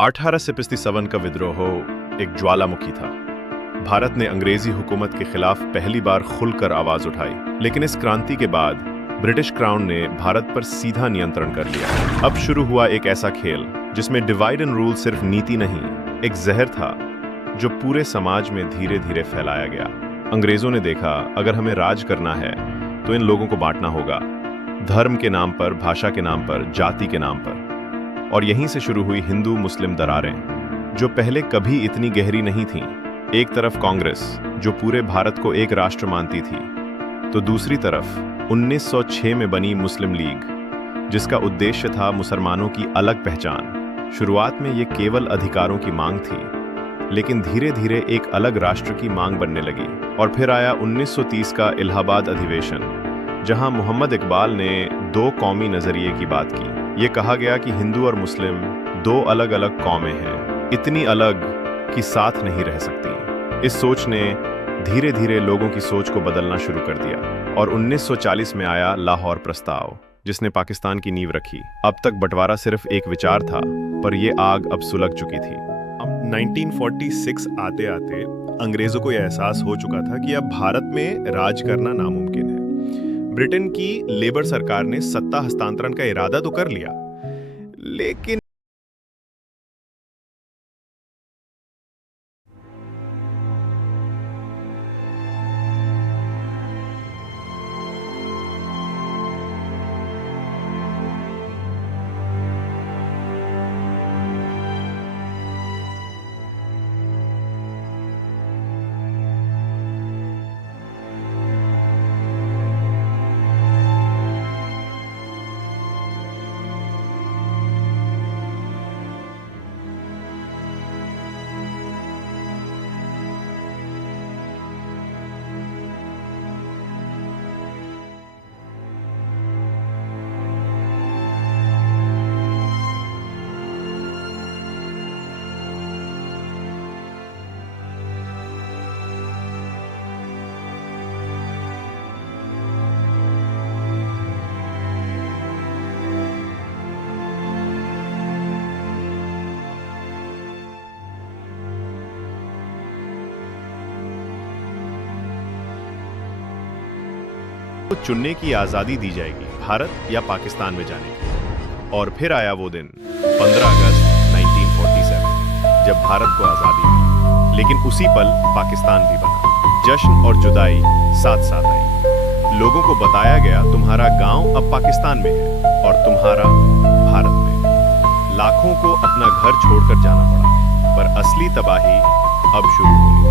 1857 का विद्रोह एक ज्वालामुखी था। भारत ने अंग्रेजी हुकूमत के खिलाफ पहली बार खुलकर आवाज उठाई, लेकिन इस क्रांति के बाद ब्रिटिश क्राउन ने भारत पर सीधा नियंत्रण कर लिया। अब शुरू हुआ एक ऐसा खेल जिसमें डिवाइड एंड रूल सिर्फ नीति नहीं, एक जहर था जो पूरे समाज में धीरे धीरे फैलाया गया। अंग्रेजों ने देखा, अगर हमें राज करना है तो इन लोगों को बांटना होगा, धर्म के नाम पर, भाषा के नाम पर, जाति के नाम पर। और यहीं से शुरू हुई हिंदू मुस्लिम दरारें, जो पहले कभी इतनी गहरी नहीं थीं। एक तरफ कांग्रेस, जो पूरे भारत को एक राष्ट्र मानती थी, तो दूसरी तरफ 1906 में बनी मुस्लिम लीग, जिसका उद्देश्य था मुसलमानों की अलग पहचान। शुरुआत में ये केवल अधिकारों की मांग थी, लेकिन धीरे धीरे एक अलग राष्ट्र की मांग बनने लगी। और फिर आया 1930 का इलाहाबाद अधिवेशन, जहां मोहम्मद इकबाल ने दो कौमी नजरिए की बात की। ये कहा गया कि हिंदू और मुस्लिम दो अलग अलग कौमें हैं, इतनी अलग कि साथ नहीं रह सकती। इस सोच ने धीरे धीरे लोगों की सोच को बदलना शुरू कर दिया और 1940 में आया लाहौर प्रस्ताव, जिसने पाकिस्तान की नींव रखी। अब तक बंटवारा सिर्फ एक विचार था, पर यह आग अब सुलग चुकी थी। 1946 आते आते अंग्रेजों को यह एहसास हो चुका था कि अब भारत में राज करना नामुमकिन है। ब्रिटेन की लेबर सरकार ने सत्ता हस्तांतरण का इरादा तो कर लिया, लेकिन को चुनने की आजादी दी जाएगी, भारत या पाकिस्तान में जाने की। और फिर आया वो दिन 15 अगस्त 1947, जब भारत को आजादी मिली, लेकिन उसी पल पाकिस्तान भी बना। जश्न और जुदाई साथ साथ आई। लोगों को बताया गया, तुम्हारा गांव अब पाकिस्तान में है और तुम्हारा भारत में। लाखों को अपना घर छोड़कर जाना पड़ा, पर असली तबाही अब शुरू हुई।